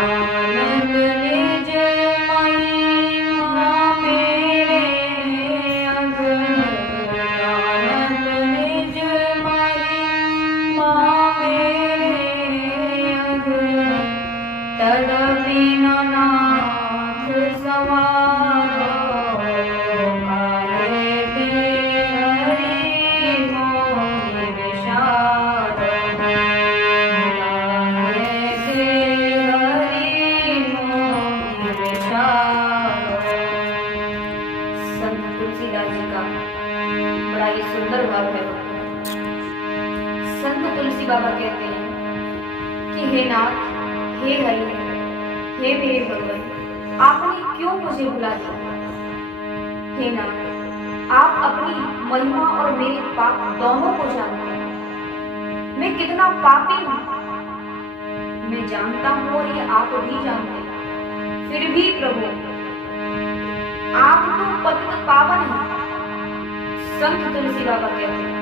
जानत निज महिमा मेरे अगम, जानत निज महिमा मेरे अगम, तदपि न नाथ समारो, पारते हरि मोहि विशारो, पारते हरि मोहि विशारो। संत तुलसीदास जी का बड़ा ही सुंदर भाव है। संत तुलसी बाबा कहते हैं कि हे नाथ, हे हरि, हे मेरे भगवान, आपने क्यों मुझे बुला दिया? हे नाथ, आप अपनी महिमा और मेरे पाप दोनों को जानते हैं। मैं कितना पापी हूं मैं जानता हूं और ये आप भी जानते हैं। फिर भी प्रभु, आप तो पतित पावन हैं। संत तुलसी बाबा कहते हैं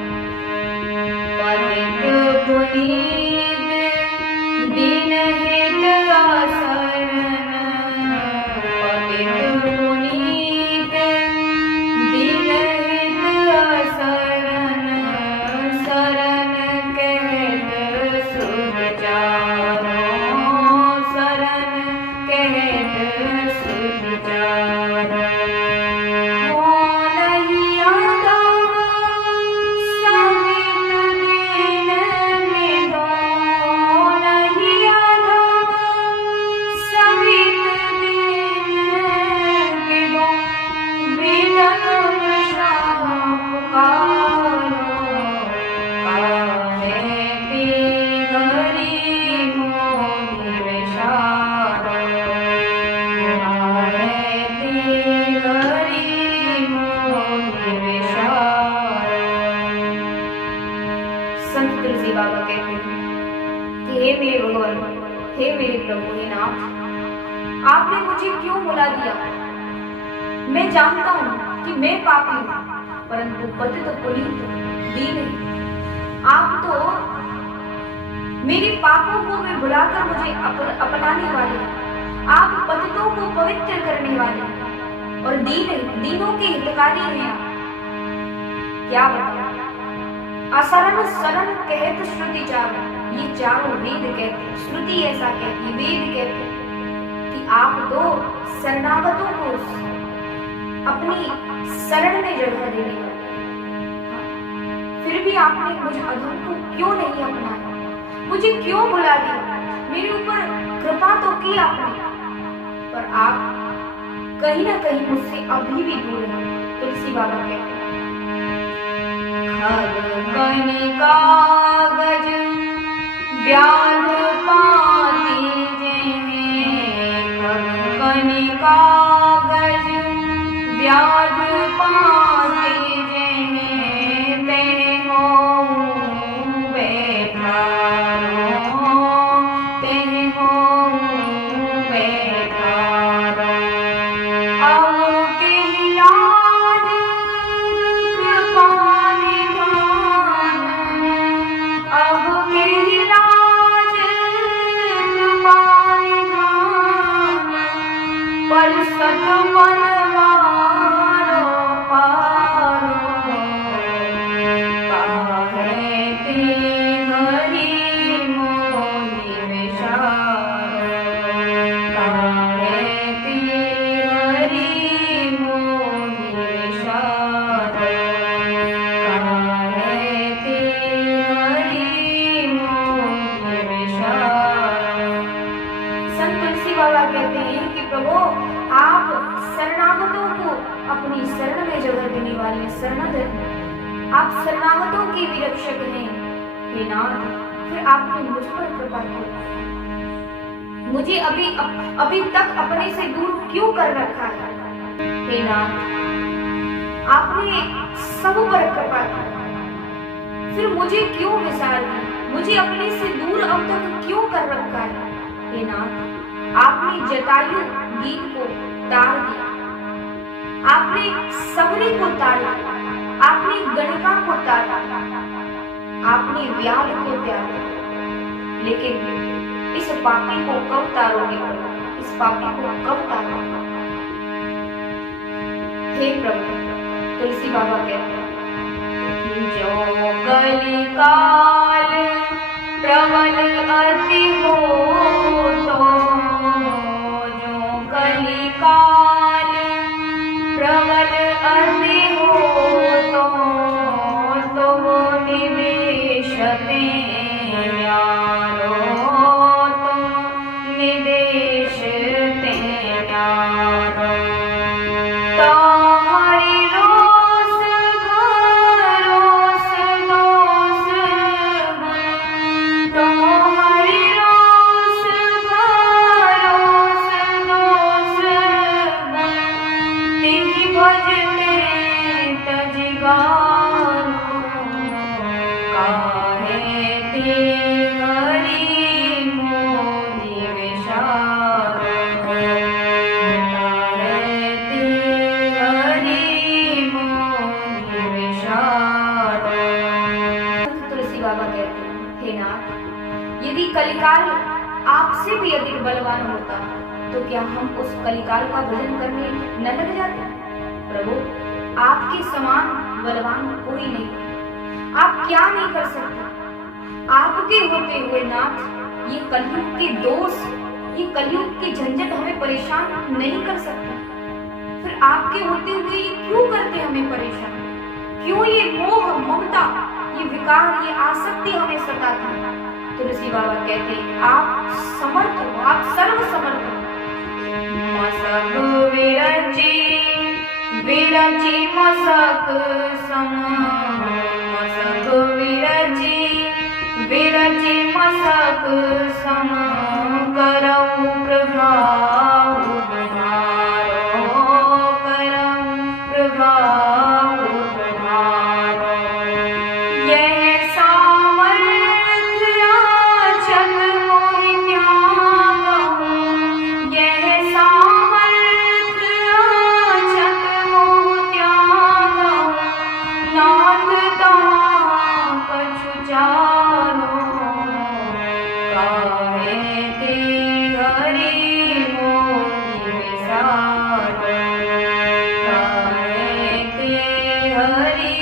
पतित पुनीत दीनहित आसरन, पतित पुनीत दीनहित आसरन, शरण कहत सुध जारो, शरण कहत सुध जारो। संत तुलसी बाबा कहते हैं कि हे मेरे भगवान, हे मेरे प्रभु, हे नाथ, आपने मुझे क्यों बुला दिया? मैं जानता हूं कि मैं पापी हूं, परंतु पतित पुनीत दीन है। आप तो मेरे पापों को भी भुलाकर मुझे अपनाने वाले हैं। आप पतितों को पवित्र करने वाले हैं और दीनों के हितकारी हैं। क्या बताऊं? असरण शरण कहत श्रुति चारों, ये चारों वेद कहते, श्रुति ऐसा कहती, वेद कहते कि आप तो शरणागतों को अपनी शरण में जगह देने वाले। फिर भी आपने मुझ अधम को क्यों नहीं अपनाया? मुझे क्यों बुला दिया? मेरे ऊपर कृपा तो की आपने, पर आप कहीं ना कहीं मुझसे अभी भी दूर हैं। तुलसी बाबा कहते हैं कनिका गज व्याध पाती कनिका गज व्याध पाती ते हो बैठा ते हो बैठा अपनी शरण में जगह देने वाले शरणद, आप शरणागतों के भी रक्षक हैं। हे नाथ, फिर आपने मुझ पर कृपा की, मुझे अभी तक अपने से दूर क्यों कर रखा है? हे नाथ, आपने सब पर कृपा की, फिर मुझे क्यों विसार दी? मुझे अपने से दूर अब तक क्यों कर रखा है? हे नाथ, आपने जटायु गीत को तार दिया, आपने सबरी को तारा, आपने गणिका को तारा, आपने व्याध को त्यागा, लेकिन इस पापी को कब तारोगे प्रभु, इस पापी को कब तारोगे। हे प्रभु, तुलसी बाबा कहते हैं, जो कलिकाल प्रबल अति हो तो, जो कलिकाल प्रबल अति हो तो वो निदेश ते न्यारो, तो निदेश ते न्यारो। तो हरि रोस घरोस दोष गुण, तो हरि रोस घरोस दोष गुण, तिहि भजते तजिगारो, काहे ते हरि मोहि विशारो, काहे ते हरि मोहि विशारो। तुलसी बाबा कहते हैं, हे नाथ, यदि कलिकाल आपसे भी अधिक बलवान होता तो क्या हम उस कलिकाल का भजन करने न लग जाते। प्रभु, आपके समान बलवान कोई नहीं, आप क्या नहीं कर सकते। आपके होते हुए नाथ ये कलयुग के दोष, ये कलयुग की झंझट हमें परेशान नहीं कर सकते। फिर आपके होते हुए ये क्यों करते हमें परेशान, क्यों ये मोह ममता, ये विकार, ये आसक्ति हमें सताती है। तुलसी बाबा कहते हैं, आप समर्थ हो, आप सर्व समर्थ हो। मसक विरची विरची मसक सम, मसक विरची विरची मसक सम, करऊ प्रभाव तुम्हारो, करऊ प्रभाव तुम्हारो। यह सामर्थ्य आचल मोहि त्यागहु, यह सामर्थ्य आचल मोहि त्यागहु, नाथ तहाँ कछु चारो, काहे ते हरि मोहि विसारो, काहे ते हरि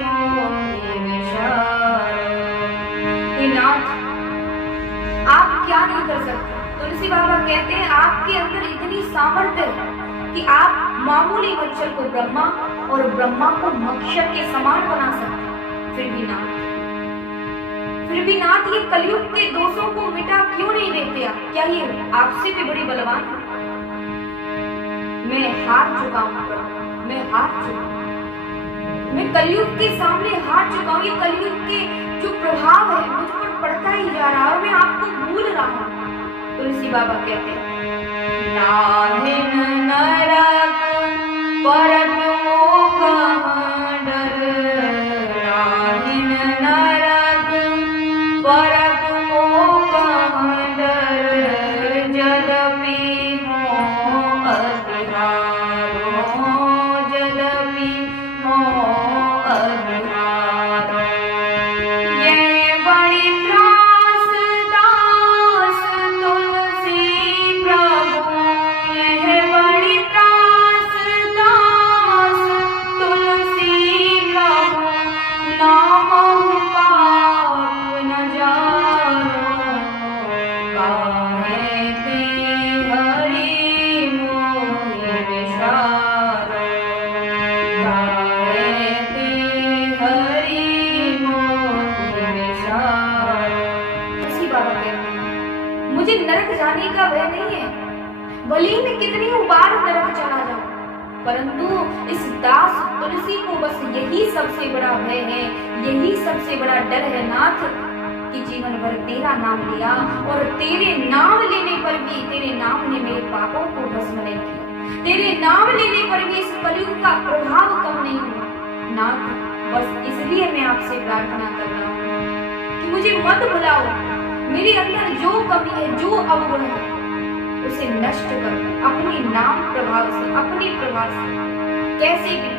मोहि विसारो। हे नाथ, आप क्या नहीं कर सकते। तुलसी बाबा कहते हैं, आपके अंदर इतनी सामर्थ्य है कि आप मामूली मच्छर को ब्रह्मा और ब्रह्मा को मक्षर के समान बना सकते हैं। फिर भी नाथ ये कलयुग के दोषों को मिटा क्यों नहीं देते आप? क्या ये आपसे भी बड़ी बलवान है? मैं हार चुका हूं प्रभु, मैं हार चुका हूं, मैं कलयुग के सामने हार चुका हूं। ये कलयुग के जो प्रभाव है मुझ पर पड़ता ही जा रहा है और मैं आपको भूल रहा हूं। तुलसी बाबा कहते हैं, नाहिन नरक परत मोह डर, नाहिन नरक परत मोह डर, जदपि हो अधिहारो, जदपि हो अधिहारो। ये बड़ी त्रास दास तुलसी प्रभु, यह बड़ी त्रास दास तुलसी प्रभु, नाम पाप न जानो, काहे ते हरि मोहि विसारो, काहे ते हरि मोहि विसारो। तुलसी बाबा कहते हैं, मुझे नरक जाने का भय नहीं है, भले ही मैं कितनी बार नरक चला जाऊं, परंतु इस दास तुलसी को बस यही सबसे बड़ा भय है, यही सबसे बड़ा डर है नाथ, कि जीवन भर तेरा नाम लिया और तेरे नाम लेने पर भी तेरे नाम ने मेरे पापों को भस्म नहीं किया, तेरे नाम लेने पर भी इस कलयुग का प्रभाव कम नहीं हुआ। नाथ, बस इसलिए मैं आपसे प्रार्थना कर रहा हूँ कि मुझे मत भुलाओ, मेरे अंदर जो कमी है, जो अवगुण है, उसे नष्ट कर अपने नाम प्रभाव से, अपने प्रभाव से, कैसे भी।